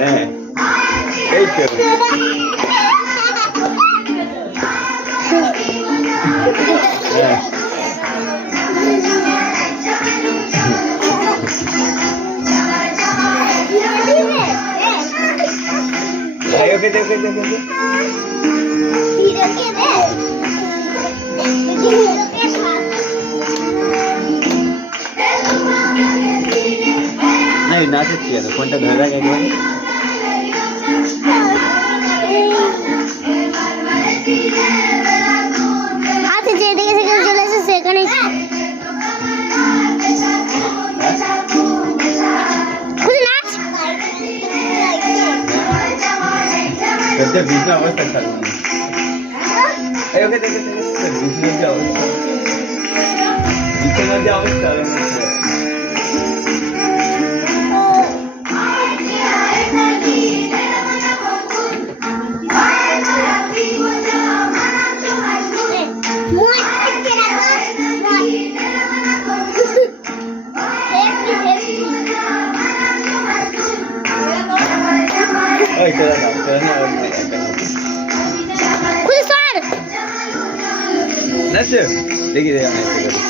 হ্যাঁ এই তো হ্যাঁ ওকে দেখে দেখে नहीं नाचे चाहिए तो कौन सा घर है क्या हाथ जेडी के से चले से सेकंड कुछ नाच करते बीच में अवस्था चल रही है ओके देख बीच में जाओ बीच में जाओ चल ओए चला ना कुछ सर नच देखिए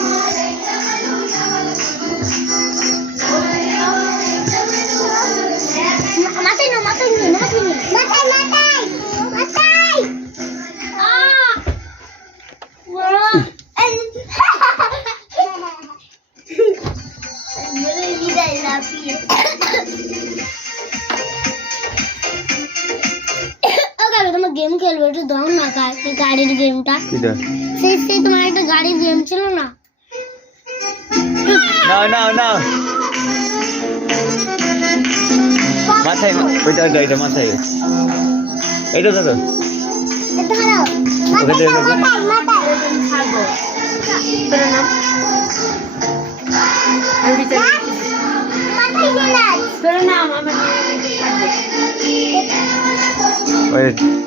गेम खेलबो একটু দাও না গাড়ির গেমটা কিটা সেই তোমার একটা গাড়ির গেম ছিল না না না না মাথায় ওইটা এটা মাথায় এটা দাদা এটা হারাও মাথায় ছাড়বো তোর নাম আমি বিচার মাথায় গেলাস তোর নাম আমি ছাড়বো ওই